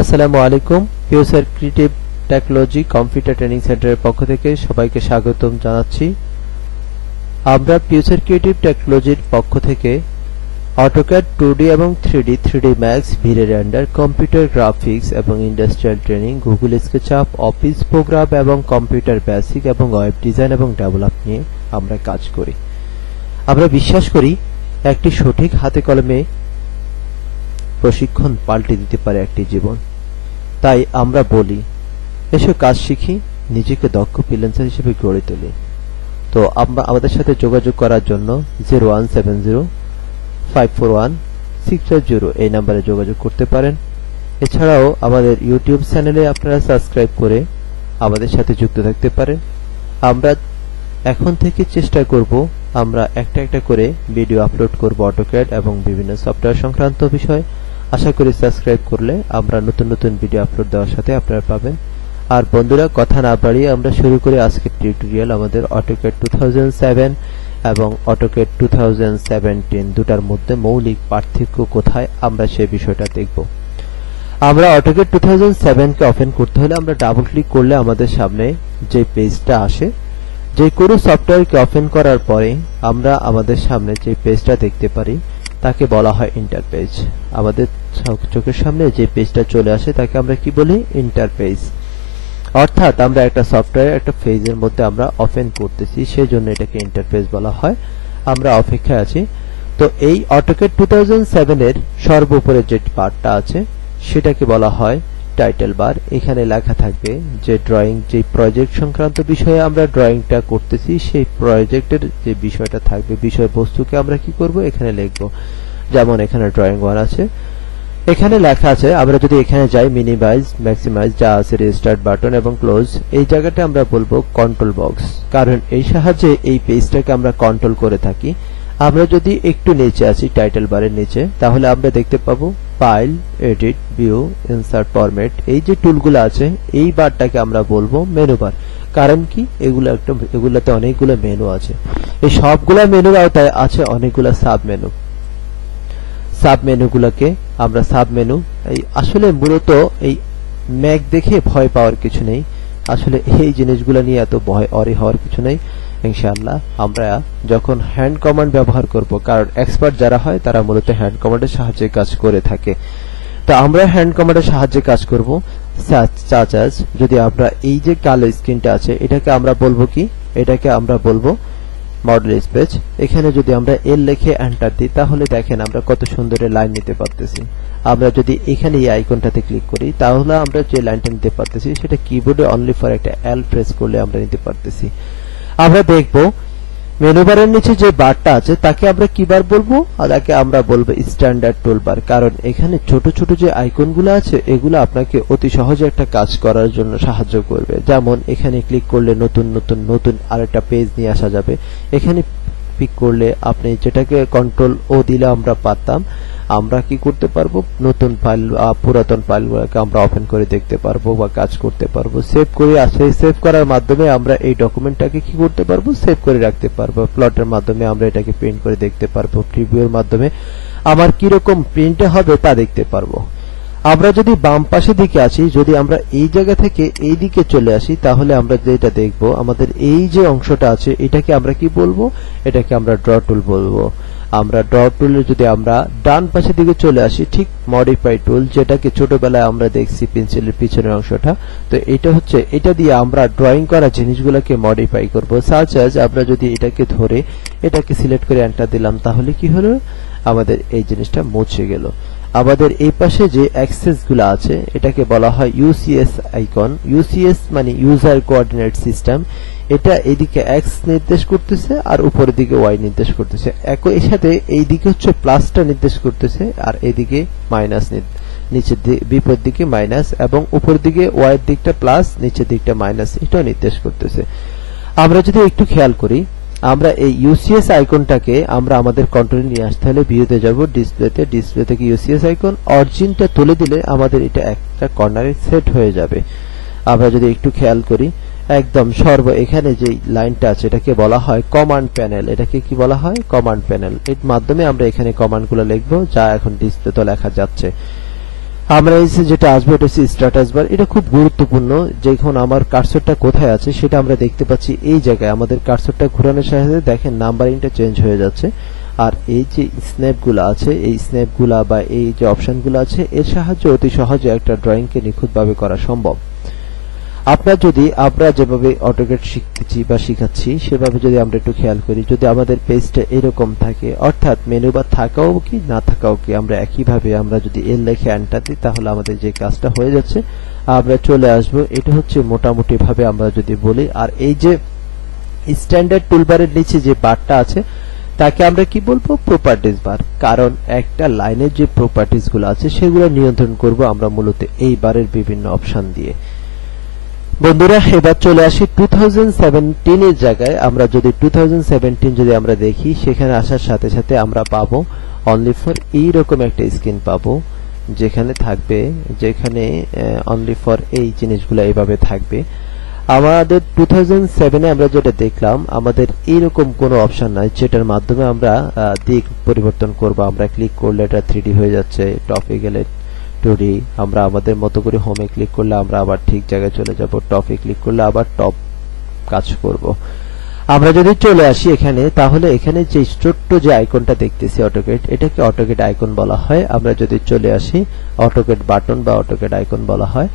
আসসালামু আলাইকুম। Future creative technology computer training সেন্টারের পক্ষ থেকে সবাইকে স্বাগতম জানাচ্ছি। আমরা ফিউচার ক্রিয়েটিভ টেকনোলজির পক্ষ থেকে অটোক্যাড 2D এবং 3D max, VRay render, computer graphics এবং industrial training, Google SketchUp, office program এবং কম্পিউটার বেসিক এবং ওয়েব ডিজাইন এবং ডেভেলপ নিয়ে আমরা কাজ করি। আমরা বিশ্বাস করি একটি সঠিক হাতে কলমে প্রশিক্ষণ পাল্টে দিতে পারে একটি জীবন। তাই আমরা বলি, এসো কাজ শিখি, নিজেকে দক্ষ ফ্রিল্যান্সার হিসেবে গড়ে তুলি। তো আমাদের সাথে যোগাযোগ করার জন্য 0170541650 এই নম্বরে যোগাযোগ করতে পারেন। এছাড়াও আমাদের ইউটিউব চ্যানেলে আপনারা সাবস্ক্রাইব করে আমাদের সাথে যুক্ত থাকতে পারেন। আমরা এখন থেকে চেষ্টা করব আমরা একটা একটা করে ভিডিও আপলোড করব অটোক্যাড এবং বিভিন্ন সফটওয়্যার সংক্রান্ত বিষয়। আশা করি সাবস্ক্রাইব করলে আমরা নতুন নতুন ভিডিও আপলোড দেওয়ার সাথে আপনারা পাবেন। আর বন্ধুরা, কথা না বাড়িয়ে আমরা শুরু করি আজকের টিউটোরিয়াল। আমাদের অটোক্যাড 2007 এবং অটোক্যাড 2017 দুটার মধ্যে মৌলিক পার্থক্য কোথায়, আমরা সেই বিষয়টা দেখব। আমরা অটোক্যাড 2007 কে ওপেন করতে হলে আমরা ডাবল ক্লিক করলে আমাদের সামনে যে পেজটা আসে, যে কোনো সফটওয়্যারকে ওপেন করার পরে আমরা আমাদের সামনে যে পেজটা দেখতে পারি তাকে বলা হয় ইন্টারপেজ। আমাদের চোখের সামনে যে পেজটা চলে আসে তাকে আমরা কি বলি? ইন্টারপেজ। অর্থাৎ আমরা একটা সফটওয়্যার একটা পেজের মধ্যে আমরা ওপেন করতেছি, সেজন্য এটাকে ইন্টারপেজ বলা হয়। আমরা অপেক্ষায় আছি। তো এই অটোক্যাড 2007 এর সর্বোপরে যে পার্টটা আছে সেটাকে বলা হয় টাইটেল বার। এখানে লেখা থাকবে যে ড্রয়িং, যে প্রজেক্ট সংক্রান্ত বিষয়ে আমরা ড্রয়িংটা করতেছি সেই প্রজেক্টের যে বিষয়টা থাকবে, বিষয়বস্তুকে আমরা কি করব? এখানে লিখব। যেমন এখানে ড্রয়িং 1 আছে, এখানে লেখা আছে। আমরা যদি এখানে যাই, মিনিমাইজ, ম্যাক্সিমাইজ যা আছে, রেস্টার্ট বাটন এবং ক্লোজ, এই জায়গাটা আমরা বলবো কন্ট্রোল বক্স, কারণ এই সাহায্যে এই পেজটাকে আমরা কন্ট্রোল করে থাকি। আমরা যদি একটু নিচে আছি টাইটেল বারের নিচে, তাহলে আমরা দেখতে পাবো file, edit, view, insert, format, এই যে টুলগুলো আছে এই বারটাকে আমরা বলবো মেনু বার। কারণ কি? এগুলাতে অনেকগুলো মেনু আছে। এই সবগুলা মেনুর আওতায় আছে অনেকগুলো সাব মেনু। সাব মেনুগুলোকে আমরা সাব মেনু, এই আসলে মূলত এই ম্যাক দেখে ভয় পাওয়ার কিছু নেই। আসলে এই জিনিসগুলো নিয়ে এত ভয় হওয়ার কিছু নেই। ইনশাআল্লাহ আমরা যখন হ্যান্ড কমান্ড ব্যবহার করব, কারণ এক্সপার্ট যারা হয় তারা মূলত হ্যান্ড কমান্ডের সাহায্যে কাজ করে থাকে। তো আমরা হ্যান্ড কমান্ডের সাহায্যে কাজ করব। সাচ অ্যাজ, যদি আমরা এই যে কালো স্ক্রিনটা আছে এটাকে আমরা বলবো কি? এটাকে আমরা বলবো মডেল স্পেস। এখানে যদি আমরা এল লিখে এন্টার দিই তাহলে দেখেন আমরা কত সুন্দর লাইন নিতে পারতেছি। আমরা যদি এখানে এই আইকনটাতে ক্লিক করি তাহলে আমরা যে লাইনটা নিতে পারতেছি সেটা কিবোর্ডে অনলি ফর একটা এল প্রেস করলে আমরা নিতে পারতেছি। আমরা দেখব মেনু বারের নিচে যে বারটা আছে তাকে আমরা কি বার বলবো? আর তাকে আমরা বলবো স্ট্যান্ডার্ড টুলবার। কারণ এখানে ছোট ছোট যে আইকনগুলো আছে এগুলো আপনাকে অতি সহজে একটা কাজ করার জন্য সাহায্য করবে। যেমন এখানে ক্লিক করলে নতুন আরেকটা পেজ নিয়ে আসা যাবে। এখানে ক্লিক করলে আপনি যেটাকে কন্ট্রোল ও দিলে আমরা পারতাম, আমরা কি করতে পারবো? নতুন ফাইল, পুরাতন ফাইলগুলোকে আমরা ওপেন করে দেখতে পারবো বা কাজ করতে পারবো। সেভ করে আসে, সেভ করার মাধ্যমে আমরা এই ডকুমেন্টটাকে কি করতে পারবো? সেভ করে রাখতে পারবো। প্লটের মাধ্যমে আমরা এটাকে প্রিন্ট করে দেখতে পারবো। প্রিভিউর মাধ্যমে আমার কি রকম প্রিন্ট হবে তা দেখতে পারবো। আমরা যদি বাম পাশে দিকে আছি, যদি আমরা এই জায়গা থেকে এই দিকে চলে আসি তাহলে আমরা যেটা দেখব, আমাদের এই যে অংশটা আছে এটাকে আমরা কি বলবো? এটাকে আমরা ড্র টুল বলবো। আমরা ড্র টুলে যদি আমরা ডান পাশের দিকে চলে আসি, ঠিক মডিফাই টুল, যেটাকে ছোটবেলায় আমরা দেখছি পেন্সিলের পিছনের অংশটা। তো এটা হচ্ছে, এটা দিয়ে আমরা ড্রয়িং করা জিনিসগুলোকে মডিফাই করব। সাচ অ্যাজ, আমরা যদি এটাকে ধরে এটাকে সিলেক্ট করে এন্টার দিলাম তাহলে কি হলো? আমাদের এই জিনিসটা মুছে গেল। আমাদের এই পাশে যে অ্যাক্সেস গুলো আছে এটাকে বলা হয় ইউসিএস আইকন। ইউসিএস মানে ইউজার কোঅর্ডিনেট সিস্টেম। এটা এদিকে এক্স নির্দেশ করতেছে আর উপরের দিকে ওয়াই নির্দেশ করতেছে। একই সাথে এই দিকে হচ্ছে প্লাসটা নির্দেশ করতেছে আর এদিকে মাইনাস, নিচের বিপরীত দিকে মাইনাস, এবং উপরের দিকে ওয়াই এর দিকটা প্লাস, নিচের দিকটা মাইনাস, এটাও নির্দেশ করতেছে। আমরা যদি একটু খেয়াল করি, আমরা এই ইউসিএস আইকনটাকে আমরা আমাদের কন্ট্রোলে নিয়ে আসতে হলে ভিউতে যাব, ডিসপ্লে থেকে ইউসিএস আইকন অরিজিনটা তুলে দিলে আমাদের এটা একটা কর্নারে সেট হয়ে যাবে। আমরা যদি একটু খেয়াল করি, একদম এখানে যে লাইনটা আছে এটাকে বলা হয় কমান্ড প্যানেল। এটাকে কি বলা হয়? Command panel. এর মাধ্যমে আমরা এখানে কমান্ডগুলো লিখব যা এখন ডিসপ্লেতে লেখা যাচ্ছে। আমরা এসে যেটা আসবে এটা হচ্ছে স্ট্যাটাস বার। এটা খুব গুরুত্বপূর্ণ, যখন আমার কার্সরটা কোথায় আছে সেটা আমরা দেখতে পাচ্ছি এই জায়গায়। আমাদের কার্সরটা ঘোরানোর সাথে সাথে দেখেন নাম্বারিংটা চেঞ্জ হয়ে যাচ্ছে। আর এই যে স্ন্যাপগুলো আছে, এই স্ন্যাপগুলা বা এই যে অপশনগুলো আছে, এর সাহায্যে অতি সহজে একটা ড্রয়িংকে নিখুঁতভাবে করা সম্ভব। আমরা যেভাবে অটোক্যাড শিখতেছি বা শিখাচ্ছি সেভাবে যদি আমরা একটু খেয়াল করি, যদি আমাদের পেজটা এরকম থাকে, অর্থাৎ মেনু বার থাকাও কি না থাকাও কি, আমরা একইভাবে আমরা যদি এল লিখে এন্টার দিই তাহলে আমাদের যে কাজটা হয়ে যাচ্ছে আমরা চলে আসব। এটা হচ্ছে মোটামুটি ভাবে আমরা যদি বলি। আর এই যে স্ট্যান্ডার্ড টুলবারের নিচে যে বারটা আছে তাকে আমরা কি বলবো? প্রপার্টিজ বার। কারণ একটা লাইনের যে প্রপার্টিজ গুলো আছে সেগুলো নিয়ন্ত্রণ করব আমরা মূলত এই বারের বিভিন্ন অপশন দিয়ে। বন্ধুরা, এবার চলে আসি 2017 এর জায়গায়। আমরা যদি 2017 যদি আমরা দেখি, সেখানে আসার সাথে সাথে আমরা পাবো অনলি ফর এইরকম একটা স্ক্রিন পাবো, যেখানে থাকবে অনলি ফর এই জিনিসগুলো এইভাবে থাকবে। আমাদের 2007 এ আমরা যেটা দেখলাম, আমাদের এইরকম কোনো অপশন নাই যেটার মাধ্যমে আমরা দিক পরিবর্তন করব। আমরা ক্লিক করলে এটা 3D হয়ে যাচ্ছে, টপে গেলে 2D, আমরা আমাদের মতো করে হোমে ক্লিক করলে আমরা আবার ঠিক জায়গায় চলে যাব, টপে ক্লিক করলে আবার টপ কাজ করব। আমরা যদি চলে আসি এখানে, তাহলে এখানে যে ছোট্ট যে আইকনটা দেখতেছি অটোক্যাড, এটাকে অটোক্যাড আইকন বলা হয়। আমরা যদি চলে আসি, অটোক্যাড বাটন বা অটোক্যাড আইকন বলা হয়।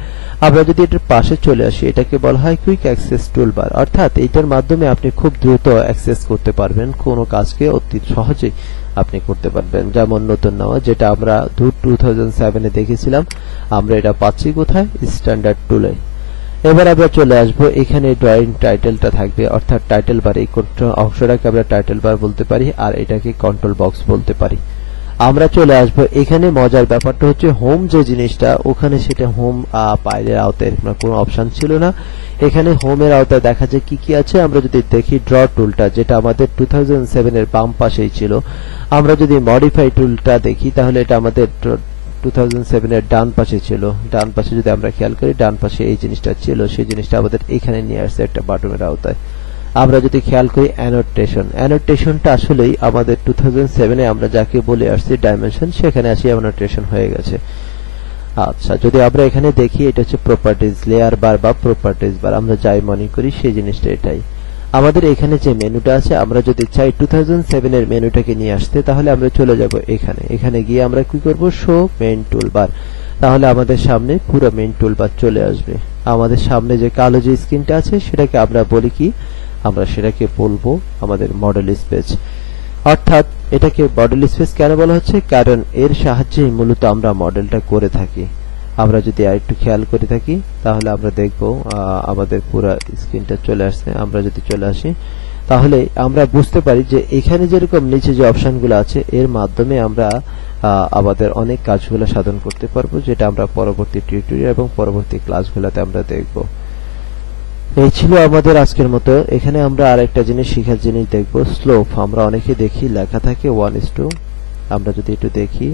আমরা যদি এটার পাশে চলে আসি, এটাকে বলা হয় কুইক অ্যাক্সেস টুলবার, অর্থাৎ এটার মাধ্যমে আপনি খুব দ্রুত অ্যাক্সেস করতে পারবেন, কোনো কাজকে অতি সহজেই আপনি করতে পারবেন। যেমন নতুন নেওয়া, যেটা আমরা 2007 এ দেখেছিলাম, আমরা এটা পাচ্ছি কোথায়? স্ট্যান্ডার্ড টুলে। এবার আমরা চলে আসব, এখানে ড্রয়িং টাইটেলটা থাকবে, অর্থাৎ টাইটেল বার। এই অংশটাকে আমরা টাইটেল বার বলতে পারি, আর এটাকে কন্ট্রোল বক্স বলতে পারি। আমরা চলে আসব এখানে। মজার ব্যাপারটা হচ্ছে হোম যে জিনিসটা, ওখানে সেটা হোম পাইলের আওতায় কোনো অপশন ছিল না। এখানে হোমের আওতায় দেখা যায় কি কি আছে। আমরা যদি দেখি ড্র টুলটা, যেটা আমাদের 2007 এর বাম পাশেই ছিল। আমরা যদি মডিফাই টুলটা দেখি, তাহলে এটা আমাদের 2007 এর ডান পাশে ছিল। ডান পাশে যদি আমরা খেয়াল করি, ডান পাশে এই জিনিসটা ছিল, সেই জিনিসটা আমাদের এখানে নিয়ে আসছে একটা বাটনের আওতায়। আমরা যদি খেয়াল করি অ্যানোটেশনটা আসলেই আমাদের 2007 এ আমরা যাকে বলে আসছি ডাইমেনশন, সেখানে আসি অ্যানোটেশন হয়ে গেছে। আচ্ছা, যদি আমরা এখানে দেখি, এটা হচ্ছে প্রপার্টিজ লেয়ার বার বা প্রপার্টিজ বার, আমরা যাই মনে করি সেই জিনিসটা এটাই। আমাদের এখানে যে মেনুটা আছে, আমরা যদি চাই 2007 এর মেনুটাকে নিয়ে আসতে, তাহলে আমরা চলে যাব এখানে। এখানে গিয়ে আমরা কি করব? Show main toolbar. তাহলে আমাদের সামনে পুরো মেইন টুলবার চলে আসবে। আমাদের সামনে যে কালো যে স্ক্রিনটা আছে সেটাকে আমরা বলি কি? আমরা সেটাকে বলবো আমাদের মডেল স্পেস। অর্থাৎ এটাকে মডেল স্পেস কেন বলা হচ্ছে? কারণ এর সাহায্যেই মূলত আমরা মডেলটা করে থাকি। আমরা যদি আরেকটু খেয়াল করে থাকি, তাহলে আমরা দেখব আমাদের পুরো স্ক্রিনটা চলে আসছে। আমরা যদি চলে আসি, তাহলে আমরা বুঝতে পারি যে এখানে যেরকম নিচে যে অপশনগুলো আছে, এর মাধ্যমে আমরা আমাদের অনেক কাজগুলো সাধন করতে পারবো, যেটা আমরা পরবর্তী টিউটোরিয়াল এবং পরবর্তী ক্লাসগুলোতে আমরা দেখব। এই ছিল আমাদের আজকের মতো। এখানে আমরা আরেকটা জিনিস শিখার জিনিস দেখব, স্লোপ। আমরা অনেকে দেখি লেখা থাকে 1:, আমরা যদি একটু দেখি,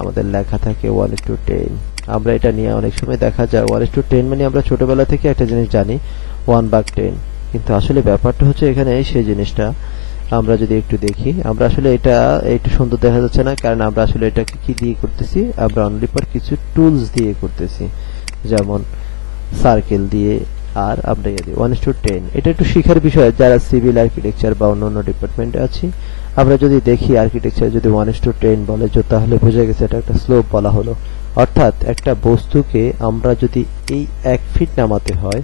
আমাদের লেখা থাকে 1:10। আমরা এটা নিয়ে অনেক সময় দেখা যায় 1:10 মানে আমরা ছোটবেলা থেকে একটা জিনিস জানি 1/10, কিন্তু আসলে ব্যাপারটা হচ্ছে এখানে সেই জিনিসটা আমরা যদি একটু দেখি, আমরা আসলে এটা একটু সুন্দর দেখা যাচ্ছে না, কারণ আমরা আসলে এটাকে কি দিয়ে করতেছি? আমরা অনলি ফর কিছু টুলস দিয়ে করতেছি, যেমন সার্কেল দিয়ে। আর আমরা 1:10, এটা একটু শিখার বিষয় যারা সিভিল আর্কিটেকচার বা অন্যান্য ডিপার্টমেন্টে আছি। আমরা যদি দেখি আর্কিটেকচার যদি 1:10 বলে, তাহলে বোঝা গেছে এটা একটা স্লোপ বলা হলো। অর্থাৎ একটা বস্তুকে আমরা যদি এই 1 ফিট নামাতে হয়,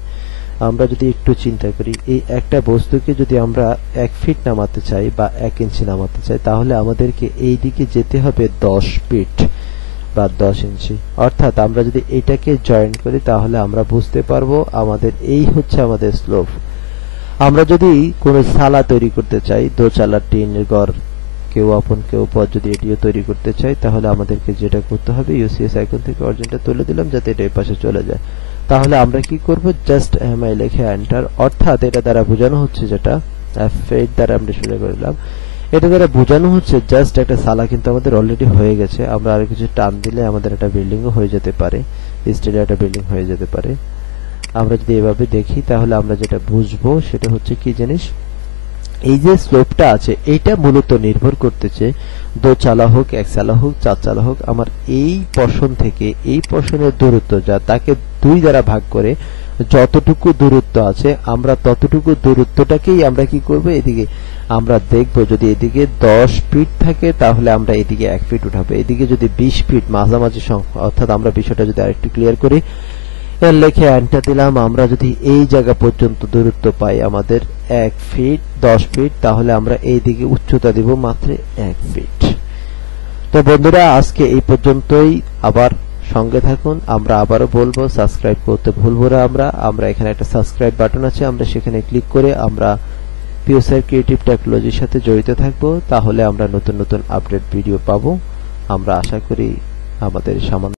আমরা যদি একটু চিন্তা করি, এই একটা বস্তুকে যদি আমরা 1 ফিট নামাতে চাই বা 1 ইঞ্চি নামাতে চাই, তাহলে আমাদেরকে এই দিকে যেতে হবে 10 ফিট বা 10 ইঞ্চি। অর্থাৎ আমরা যদি এটাকে জয়েন করি, তাহলে আমরা বুঝতে পারবো আমাদের এই হচ্ছে আমাদের স্লোপ। আমরা যদি কোনো সালা তৈরি করতে চাই, দোচালা টিনের ঘর, কেউ আপন কেউ পর, যদি এটিও তৈরি করতে চাই, তাহলে আমাদেরকে যেটা করতে হবে, ইউসিএস আইকন থেকে অরিজিনটা তুলে দিলাম যাতে এটা এই পাশে চলে যায়। তাহলে আমরা কি করব? জাস্ট এমআই লিখে এন্টার। অর্থাৎ এটা দ্বারা বোঝানো হচ্ছে, যেটা F8 দ্বারা আমরা সোজা করে দিলাম, এটা দ্বারা বোঝানো হচ্ছে জাস্ট একটা সালা কিন্তু আমাদের অলরেডি হয়ে গেছে। আমরা আর কিছু টান দিলে আমাদের একটা বিল্ডিংও হয়ে যেতে পারে, স্টেডে একটা বিল্ডিং হয়ে যেতে পারে। আমরা যদি এভাবে দেখি, তাহলে আমরা যেটা বুঝবো সেটা হচ্ছে কি জিনিস, এই যে স্লোপটা আছে এটা মূলত নির্ভর করতেছে দোচালা হোক, একচালা হোক, চারচালা হোক, আমার এই পোরশন থেকে এই পোরশনের দূরত্ব যা তাকে 2 দ্বারা ভাগ করে যতটুকু দূরত্ব আছে আমরা ততটুকু দূরত্বটাকেই আমরা কি করব, এদিকে আমরা দেখব যদি এদিকে 10 ফিট থাকে তাহলে আমরা এদিকে 1 ফিট উঠাবো, এদিকে যদি 20 ফিট মাঝামাঝি সংখ্যা, অর্থাৎ আমরা বিষয়টা যদি আরেকটু ক্লিয়ার করি, এর লেখে এন্টার দিলাম, আমরা যদি এই জায়গা পর্যন্ত দূরত্ব পাই আমাদের 1 ফিট 10 ফিট, তাহলে আমরা এই দিকে উচ্চতা দিব মাত্র 1 ফিট। তো বন্ধুরা আজকে এই পর্যন্তই, আবার সঙ্গে থাকুন। আমরা আবারও বলবো সাবস্ক্রাইব করতে ভুলবো না। আমরা এখানে একটা সাবস্ক্রাইব বাটন আছে, আমরা সেখানে ক্লিক করে আমরা পিওস্যার ক্রিয়েটিভ টেকনোলজির সাথে জড়িত থাকবো, তাহলে আমরা নতুন নতুন আপডেট ভিডিও পাবো। আমরা আশা করি আমাদের সামান্য